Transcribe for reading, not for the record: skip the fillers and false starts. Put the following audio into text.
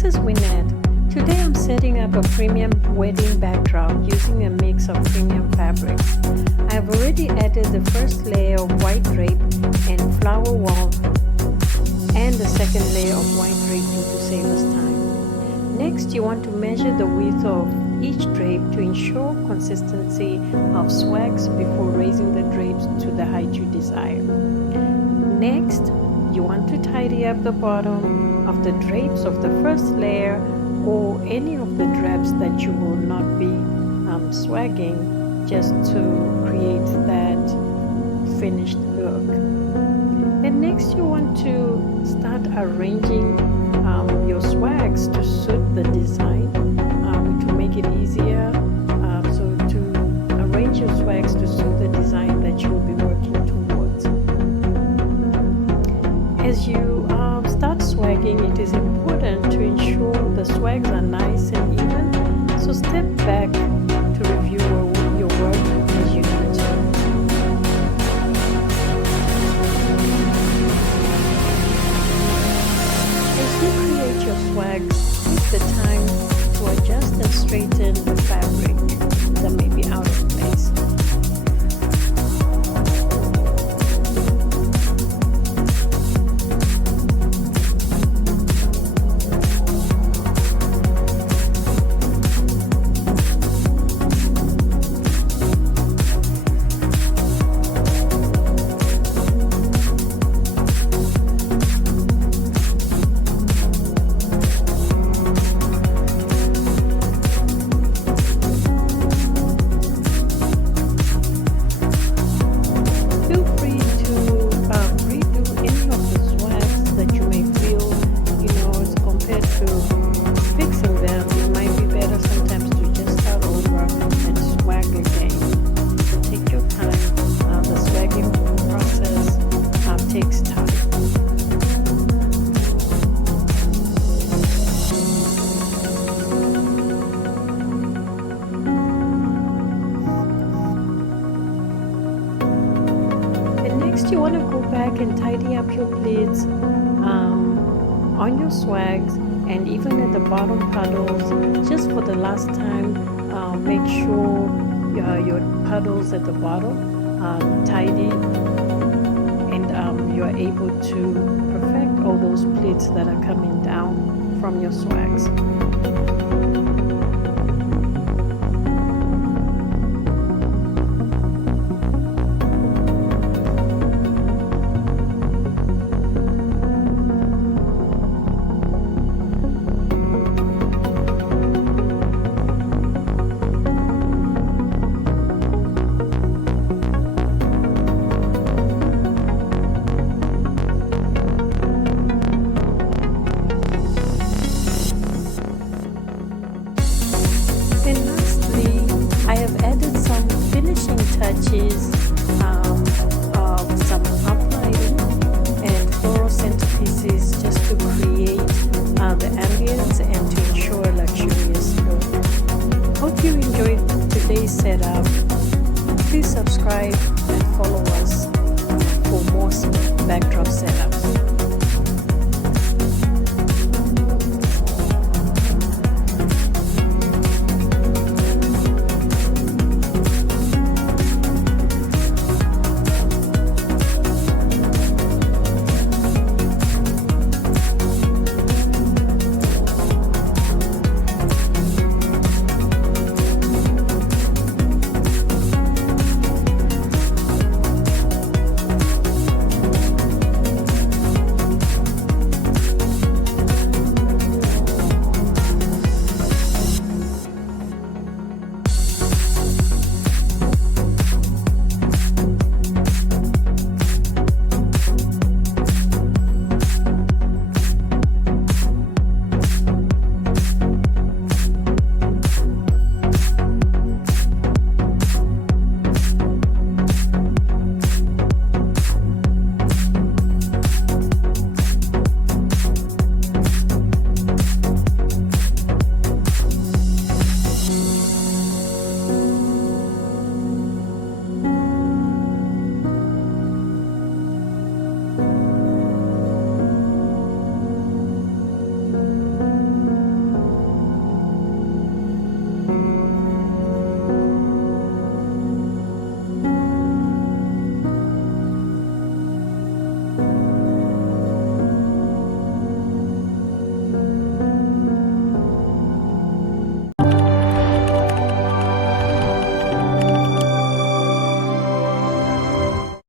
this is Winnet. Today I'm setting up a premium wedding backdrop using a mix of premium fabrics. I have already added the first layer of white drape and flower wall and the second layer of white drape due to save us time. Next, you want to measure the width of each drape to ensure consistency of swags before raising the drapes to the height you desire. Next, you want to tidy up the bottom of the drapes of the first layer or any of the drapes that you will not be swagging, just to create that finished look. And next you want to start arranging your swags to suit the design, to make it easier, so to arrange your swags to suit the design that you will be working towards. As you start swagging, it is important to ensure the swags are nice and even, so step back to review your work as you need to. As you create your swags, take the time to adjust and straighten the fabric that may be out of place. Next, you want to go back and tidy up your pleats on your swags and even at the bottom puddles. Just for the last time, make sure your puddles at the bottom are tidy and you are able to perfect all those pleats that are coming down from your swags.